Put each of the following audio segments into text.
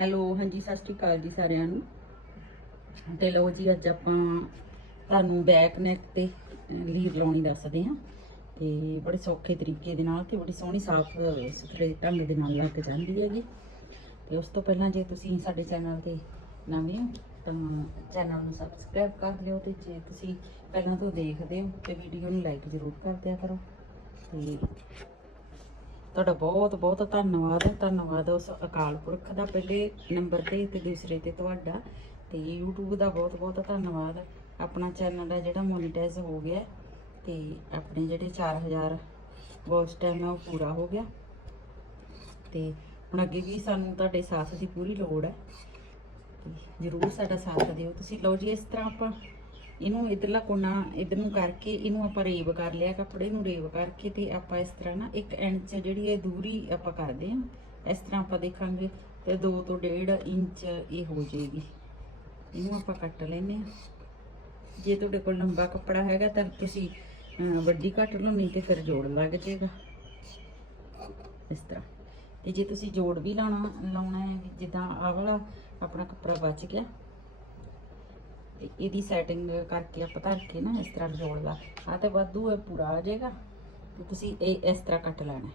Hello ਹਾਂਜੀ ਸਤਿ ਸ਼੍ਰੀ ਅਕਾਲ ਜੀ ਸਾਰਿਆਂ ਨੂੰ ਤੇ ਲੋ ਜੀ ਅੱਜ ਆਪਾਂ ਤੁਹਾਨੂੰ ਬੈਕ ਨੈਕ ਤੇ ਲੀਰ ਲਾਉਣੀ ਦੱਸਦੇ ਹਾਂ ਤੇ ਬੜੇ ਸੌਖੇ ਤਰੀਕੇ ਦੇ ਨਾਲ ਤੇ ਬੜੀ ਸੋਹਣੀ ਸਾਫ਼ ਸੁਥਰੇ ਢੰਗ ਦੇ ਨਾਲ ਲੱਗ ਜਾਂਦੀ ਹੈ ਜੀ ਤੇ ਉਸ ਤੋਂ ਪਹਿਲਾਂ ਜੇ ਤੁਸੀਂ ਸਾਡੇ ਚੈਨਲ ਤੇ ਨਵੇਂ ਹੋ ਤਾਂ ਚੈਨਲ ਨੂੰ ਸਬਸਕ੍ਰਾਈਬ ਕਰ ਲਿਓ ਤੇ ਜੇ ਤੁਸੀਂ ਪਹਿਲਾਂ ਤੋਂ ਦੇਖਦੇ ਹੋ ਤੇ ਵੀਡੀਓ ਨੂੰ ਲਾਈਕ ਜ਼ਰੂਰ ਕਰ ਦਿਆ ਕਰੋ ਤੇ ਤੁਹਾਡਾ ਬਹੁਤ ਬਹੁਤ ਧੰਨਵਾਦ ਧੰਨਵਾਦ ਉਸ ਅਕਾਲ ਪੁਰਖ ਦਾ ਪਹਿਲੇ ਨੰਬਰ ਤੇ ਤੇ ਦੂਸਰੇ ਤੇ ਤੁਹਾਡਾ ਤੇ YouTube ਦਾ ਬਹੁਤ ਬਹੁਤ ਧੰਨਵਾਦ ਆਪਣਾ ਚੈਨਲ ਦਾ ਜਿਹੜਾ ਮੋਨੀਟਾਈਜ਼ ਹੋ ਗਿਆ ਤੇ ਆਪਣੇ ਜਿਹੜੇ 4000 ਵਾਚ ਟਾਈਮ ਆ ਉਹ ਪੂਰਾ ਹੋ ਗਿਆ ਤੇ ਹੁਣ ਅੱਗੇ ਵੀ ਸਾਨੂੰ ਤੁਹਾਡੇ ਸਾਥ ਦੀ ਪੂਰੀ ਲੋੜ ਹੈ ਜ਼ਰੂਰ ਸਾਡਾ ਸਾਥ ਦਿਓ ਤੁਸੀਂ ਲੋ ਜੀ ਇਸ ਤਰ੍ਹਾਂ ਆਪਾਂ ਇਹਨੂੰ ਇਧਰਲਾ ਕੋਨਾ ਇਧਰ ਨੂੰ ਕਰਕੇ ਇਹਨੂੰ ਆਪਾਂ ਰੇਵ ਕਰ ਲਿਆ ਕੱਪੜੇ ਨੂੰ ਰੇਵ ਕਰਕੇ ਤੇ ਆਪਾਂ ਇਸ ਤਰ੍ਹਾਂ ਨਾ ਇੱਕ ਐਂਡ 'ਚ ਜਿਹੜੀ ਇਹ ਦੂਰੀ ਆਪਾਂ ਕਰਦੇ ਆ ਇਸ ਤਰ੍ਹਾਂ ਆਪਾਂ ਦੇਖਾਂਗੇ ਤੇ 2 ਤੋਂ 1.5 ਇੰਚ ਇਹ ਹੋ ਜਾਏਗੀ ਇਹਨੂੰ ਆਪਾਂ ਕੱਟ ਲੈਨੇ ਆ ਜੇ ਤੁਹਾਡੇ ਕੋਲ ਲੰਬਾ ਕੱਪੜਾ ਹੈਗਾ ਤਾਂ ਤੁਸੀਂ ਵੱਡੀ ਕੱਟ ਲਓ ਨਹੀਂ ਤੇ ਫਿਰ ਜੋੜ ਲੱਗ ਜਾਏਗਾ ਇਸ ਤਰ੍ਹਾਂ ਤੇ ਜੇ ਤੁਸੀਂ ਜੋੜ ਵੀ ਲਾਉਣਾ ਲਾਉਣਾ ਹੈ ਜਿੱਦਾਂ ਆਹ ਵਾਲਾ ਆਪਣਾ ਕੱਪੜਾ ਬਚ ਗਿਆ ਇਹਦੀ ਸੈਟਿੰਗ ਕਰਕੇ ਆਪਾਂ ਧਰ ਕੇ ਨਾ ਇਸ ਤਰ੍ਹਾਂ ਜੋੜਦਾ ਲਾ ਆ ਤੇ ਵਾਧੂ ਇਹ ਪੂਰਾ ਆ ਜਾਏਗਾ ਤੇ ਤੁਸੀਂ ਇਹ ਇਸ ਤਰ੍ਹਾਂ ਕੱਟ ਲੈਣਾ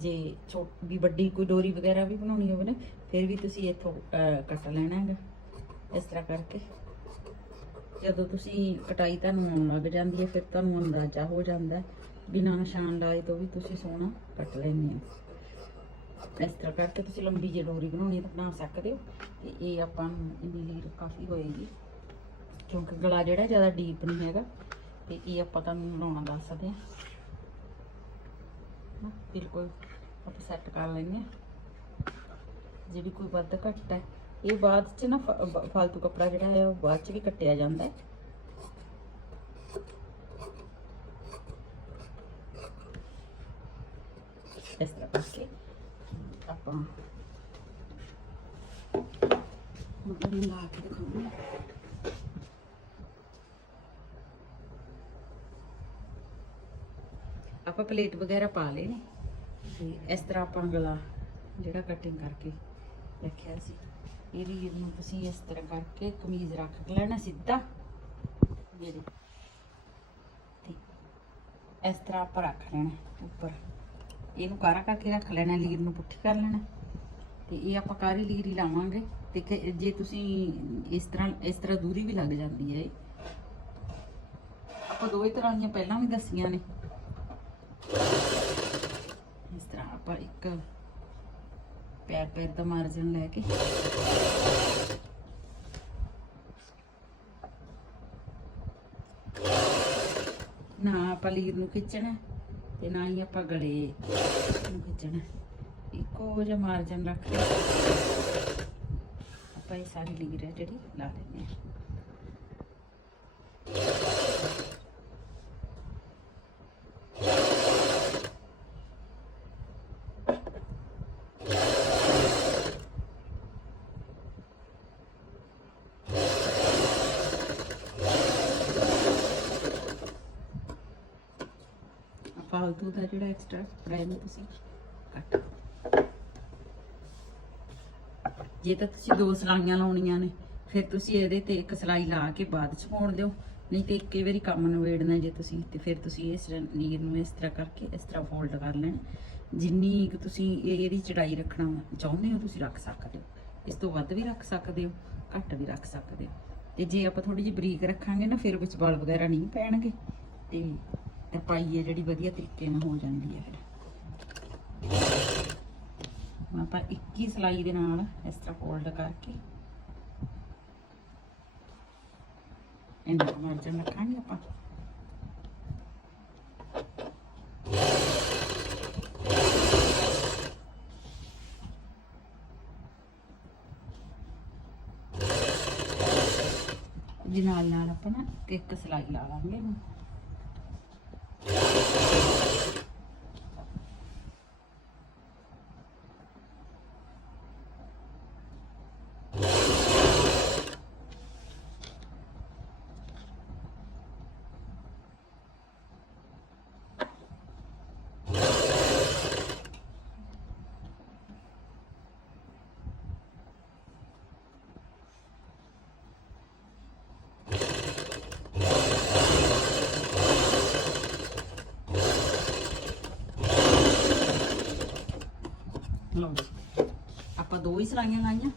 ਜੇ ਛੋਟੀ ਵੀ ਵੱਡੀ ਕੋਈ ਡੋਰੀ ਵਗੈਰਾ ਵੀ ਬਣਾਉਣੀ ਹੋਵੇ ਨਾ ਫਿਰ ਵੀ ਤੁਸੀਂ ਇੱਥੋਂ ਕੱਟ ਲੈਣਾ ਹੈਗਾ ਇਸ ਤਰ੍ਹਾਂ ਕਰਕੇ ਜਦੋਂ ਤੁਸੀਂ ਕਟਾਈ ਤੁਹਾਨੂੰ ਆਉਣ ਲੱਗ ਜਾਂਦੀ ਹੈ ਫਿਰ ਤੁਹਾਨੂੰ ਅੰਦਾਜ਼ਾ ਹੋ ਜਾਂਦਾ ਬਿਨਾਂ ਨਿਸ਼ਾਨ ਲਾਏ ਤੋਂ ਵੀ ਤੁਸੀਂ ਸੋਹਣਾ ਕੱਟ ਲੈਣੀ ਹੋ ਇਸ ਤਰ੍ਹਾਂ ਕਰਕੇ ਤੁਸੀਂ ਲੰਬੀ ਜਿਹੀ ਡੋਰੀ ਬਣਾਉਣੀ ਹੈ ਤਾਂ ਬਣਾ ਸਕਦੇ ਹੋ ਤੇ ਇਹ ਆਪਾਂ ਨੂੰ ਇੰਨੀ ਲੀਰ ਕਾਫੀ ਹੋਏਗੀ ਕਿਉਂਕਿ ਗਲਾ ਜਿਹੜਾ ਜ਼ਿਆਦਾ ਡੀਪ ਨਹੀਂ ਹੈਗਾ ਤੇ ਇਹ ਆਪਾਂ ਤੁਹਾਨੂੰ ਲਾਉਣਾ ਦੱਸ ਸਕਦੇ ਹਾਂ ਬਿਲਕੁਲ ਆਪਾਂ ਸੈੱਟ ਕਰ ਲੈਂਦੇ ਹਾਂ ਜਿਹੜੀ ਕੋਈ ਵੱਧ ਘੱਟ ਹੈ ਇਹ ਬਾਅਦ ਚ ਨਾ ਫालतू ਕਪੜਾ ਜਿਹੜਾ ਹੈ ਉਹ ਬਾਅਦ ਚ ਵੀ ਕੱਟਿਆ ਜਾਂਦਾ ਹੈ ਇਸ ਤਰ੍ਹਾਂ ਕਰਕੇ ਆਪਾਂ ਮਤਲਬ ਲਾ ਕੇ ਦਿਖਾਉਂਦੇ ਆਪਾਂ ਪਲੇਟ ਵਗੈਰਾ ਪਾ ਲਏ ਨੇ ਤੇ ਇਸ ਤਰ੍ਹਾਂ ਆਪਾਂ ਗਲਾ ਜਿਹੜਾ ਕਟਿੰਗ ਕਰਕੇ ਰੱਖਿਆ ਸੀ ਇਹ ਨੂੰ ਤੁਸੀਂ ਇਸ ਤਰ੍ਹਾਂ ਕਰਕੇ ਕਮੀਜ਼ ਰੱਖ ਲੈਣਾ ਸਿੱਧਾ ਮੇਰੇ ਤੇ ਇਸ ਤਰ੍ਹਾਂ ਆਪਾਂ ਰੱਖ ਲੈਣਾ ਉੱਪਰ ਇਹਨੂੰ ਕਾਰਾ ਕਰਕੇ ਰੱਖ ਲੈਣਾ ਲੀਰ ਨੂੰ ਪੁੱਠੀ ਕਰ ਲੈਣਾ ਤੇ ਇਹ ਆਪਾਂ ਕਾਰੀ ਲੀਰ ਹੀ ਲਾਵਾਂਗੇ ਤੇ ਜੇ ਤੁਸੀਂ ਇਸ ਤਰ੍ਹਾਂ ਇਸ ਤਰ੍ਹਾਂ ਦੂਰੀ ਵੀ ਲੱਗ ਜਾਂਦੀ ਹੈ ਆਪਾਂ ਦੋਈ ਤਰ੍ਹਾਂ ਦੀਆਂ ਪਹਿਲਾਂ ਵੀ ਦੱਸੀਆਂ ਨੇ ਇਸ ਤਰ੍ਹਾਂ ਆਪਾਂ ਇੱਕ ਪੈਰ ਪੈਰ ਦਾ ਮਾਰਜਨ ਲੈ ਕੇ ਨਾ ਆਪਾਂ ਲੀਰ ਨੂੰ ਖਿੱਚਣਾ ਤੇ ਨਾ ਹੀ ਆਪਾਂ ਗੜੇ ਨੂੰ ਖਿੱਚਣਾ ਇੱਕੋ ਜਿਹਾ ਮਾਰਜਨ ਰੱਖ ਕੇ ਆਪਾਂ ਇਹ ਸਾਰੀ ਲੀਰ ਹੈ ਜਿਹੜੀ ਲਾ ਲੈਂਦੇ ਹਾਂ ਫਾਲਤੂ ਦਾ ਜਿਹੜਾ ਐਕਸਟਰਾ ਸਪਰੈਡ ਨੂੰ ਤੁਸੀਂ ਕੱਟ ਜੇ ਤਾਂ ਤੁਸੀਂ ਦੋ ਸਲਾਈਆਂ ਲਾਉਣੀਆਂ ਨੇ ਫਿਰ ਤੁਸੀਂ ਇਹਦੇ ਤੇ ਇੱਕ ਸਲਾਈ ਲਾ ਕੇ ਬਾਅਦ ਚ ਪਾਉਣ ਦਿਓ ਨਹੀਂ ਤੇ ਇੱਕੇ ਵਾਰੀ ਕੰਮ ਨਵੇੜਨਾ ਜੇ ਤੁਸੀਂ ਤੇ ਫਿਰ ਤੁਸੀਂ ਇਸ ਨੀਰ ਨੂੰ ਇਸ ਤਰ੍ਹਾਂ ਕਰਕੇ ਇਸ ਤਰ੍ਹਾਂ ਫੋਲਡ ਕਰ ਲੈਣਾ ਜਿੰਨੀ ਕਿ ਤੁਸੀਂ ਇਹਦੀ ਚੜਾਈ ਰੱਖਣਾ ਚਾਹੁੰਦੇ ਹੋ ਤੁਸੀਂ ਰੱਖ ਸਕਦੇ ਹੋ ਇਸ ਤੋਂ ਵੱਧ ਵੀ ਰੱਖ ਸਕਦੇ ਹੋ ਘੱਟ ਵੀ ਰੱਖ ਸਕਦੇ ਹੋ ਤੇ ਜੇ ਆਪਾਂ ਥੋੜੀ ਜਿਹੀ ਬਰੀਕ ਰੱਖਾਂਗੇ ਨਾ ਫਿਰ ਵਿੱਚ ਬਲ ਵਗੈਰਾ ਨਹੀਂ ਪੈਣਗੇ ਤੇ ਤੇ ਪਾਈਏ ਜਿਹੜੀ ਵਧੀਆ ਤਰੀਕੇ ਨਾਲ ਹੋ ਜਾਂਦੀ ਹੈ ਫਿਰ ਆਪਾਂ 21 ਸਲਾਈ ਦੇ ਨਾਲ ਇਸ ਤਰ੍ਹਾਂ ਫੋਲਡ ਕਰਕੇ ਇਹਨਾਂ ਮਾਰਜਨ ਰੱਖਾਂਗੇ ਆਪਾਂ ਜੀ ਨਾਲ ਨਾਲ ਆਪਣਾ ਇੱਕ ਸਲਾਈ ਲਾ ਲਾਂਗੇ ਹੀ ਸਲਾਈਆਂ ਲਾਈਆਂ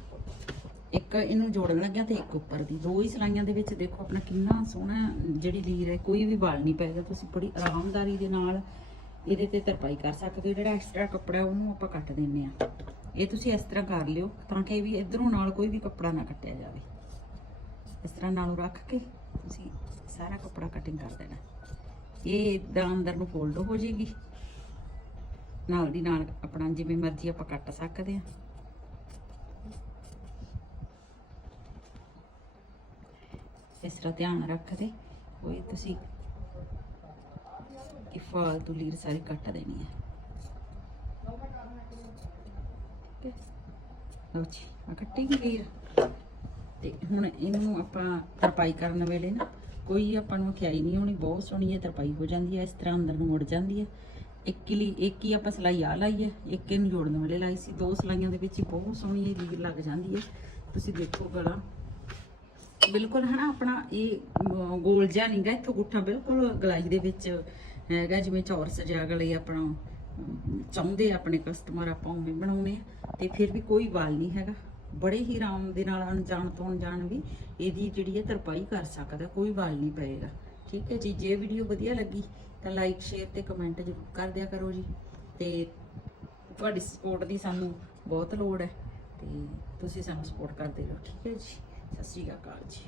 ਇੱਕ ਇਹਨੂੰ ਜੋੜਨ ਲੱਗਿਆ ਤੇ ਇੱਕ ਉੱਪਰ ਦੀ ਦੋ ਹੀ ਸਲਾਈਆਂ ਦੇ ਵਿੱਚ ਦੇਖੋ ਆਪਣਾ ਕਿੰਨਾ ਸੋਹਣਾ ਜਿਹੜੀ ਲੀਰ ਹੈ ਕੋਈ ਵੀ ਵਾਲ ਨਹੀਂ ਪੈਗਾ ਤੁਸੀਂ ਬੜੀ ਆਰਾਮਦਾਰੀ ਦੇ ਨਾਲ ਇਹਦੇ ਤੇ ਤਰਪਾਈ ਕਰ ਸਕਦੇ ਹੋ ਜਿਹੜਾ ਐਕਸਟਰਾ ਕੱਪੜਾ ਉਹਨੂੰ ਆਪਾਂ ਕੱਟ ਦਿੰਨੇ ਆ ਇਹ ਤੁਸੀਂ ਇਸ ਤਰ੍ਹਾਂ ਕਰ ਲਿਓ ਤਾਂ ਕਿ ਵੀ ਇਧਰੋਂ ਨਾਲ ਕੋਈ ਵੀ ਕੱਪੜਾ ਨਾ ਕੱਟਿਆ ਜਾਵੇ ਇਸ ਤਰ੍ਹਾਂ ਨਾਲ ਰੱਖ ਕੇ ਤੁਸੀਂ ਸਾਰਾ ਕੱਪੜਾ ਕਟਿੰਗ ਕਰ ਦੇਣਾ ਇਹ ਇਦਾਂ ਅੰਦਰ ਨੂੰ ਫੋਲਡ ਹੋ ਜੇਗੀ ਨਾਲ ਦੀ ਨਾਲ ਆਪਣਾ ਜਿਵੇਂ ਮਰਜ਼ੀ ਆਪਾਂ ਕੱਟ ਸਕਦੇ ਆ ਇਸ ਤਰ੍ਹਾਂ ਧਿਆਨ ਰੱਖਦੇ ਹੋਏ ਤੁਸੀਂ ਇਹ ਫਾਲਤੂ ਲੀਰ ਸਾਰੀ ਕੱਟ ਦੇਣੀ ਹੈ ਲਓ ਜੀ ਆ ਕੱਟਿੰਗ ਲੀਰ ਤੇ ਹੁਣ ਇਹਨੂੰ ਆਪਾਂ ਤਰਪਾਈ ਕਰਨ ਵੇਲੇ ਨਾ ਕੋਈ ਆਪਾਂ ਨੂੰ ਖਿਆਈ ਨਹੀਂ ਹੋਣੀ ਬਹੁਤ ਸੋਹਣੀ ਇਹ ਤਰਪਾਈ ਹੋ ਜਾਂਦੀ ਹੈ ਇਸ ਤਰ੍ਹਾਂ ਅੰਦਰ ਨੂੰ ਮੁੜ ਜਾਂਦੀ ਹੈ ਇੱਕ ਲਈ ਇੱਕ ਹੀ ਆਪਾਂ ਸਲਾਈ ਆ ਲਾਈ ਹੈ ਇੱਕ ਇਹਨੂੰ ਜੋੜਨ ਵਾਲੇ ਲਾਈ ਸੀ ਦੋ ਸਲਾਈਆਂ ਦੇ ਵਿੱਚ ਬਹੁਤ ਸੋਹਣੀ ਇਹ ਲੀਰ ਲੱਗ ਜਾਂਦੀ ਹੈ ਤੁਸੀਂ ਦੇਖੋ ਗਲਾ ਬਿਲਕੁਲ ਹਨਾ ਆਪਣਾ ਇਹ ਗੋਲ ਜਿਹਾ ਨਹੀਂਗਾ ਇੱਥੋਂ ਗੁੱਠਾ ਬਿਲਕੁਲ ਗਲਾਈ ਦੇ ਵਿੱਚ ਹੈਗਾ ਜਿਵੇਂ ਚੌਰਸ ਸਜਾ ਗਲੇ ਆਪਣਾ ਚਾਹੁੰਦੇ ਆਪਣੇ ਕਸਟਮਰ ਆਪਾਂ ਵੀ ਬਣਾਉਣੇ ਤੇ ਫਿਰ ਵੀ ਕੋਈ ਵਾਲ ਨਹੀਂ ਹੈਗਾ ਬੜੇ ਹੀ ਆਰਾਮ ਦੇ ਨਾਲ ਅਣਜਾਣ ਤੋਂ ਅਣਜਾਣ ਵੀ ਇਹਦੀ ਜਿਹੜੀ ਹੈ ਤਰਪਾਈ ਕਰ ਸਕਦਾ ਕੋਈ ਵਾਲ ਨਹੀਂ ਪਏਗਾ ਠੀਕ ਹੈ ਜੀ ਜੇ ਵੀਡੀਓ ਵਧੀਆ ਲੱਗੀ ਤਾਂ ਲਾਈਕ ਸ਼ੇਅਰ ਤੇ ਕਮੈਂਟ ਜ਼ਰੂਰ ਕਰ ਦਿਆ ਕਰੋ ਜੀ ਤੇ ਤੁਹਾਡੀ ਸਪੋਰਟ ਦੀ ਸਾਨੂੰ ਬਹੁਤ ਲੋੜ ਹੈ ਤੇ ਤੁਸੀਂ ਸਾਨੂੰ ਸਪੋਰਟ ਕਰਦੇ ਰਹੋ ਠੀਕ ਹੈ ਜੀ Ça suit la carte.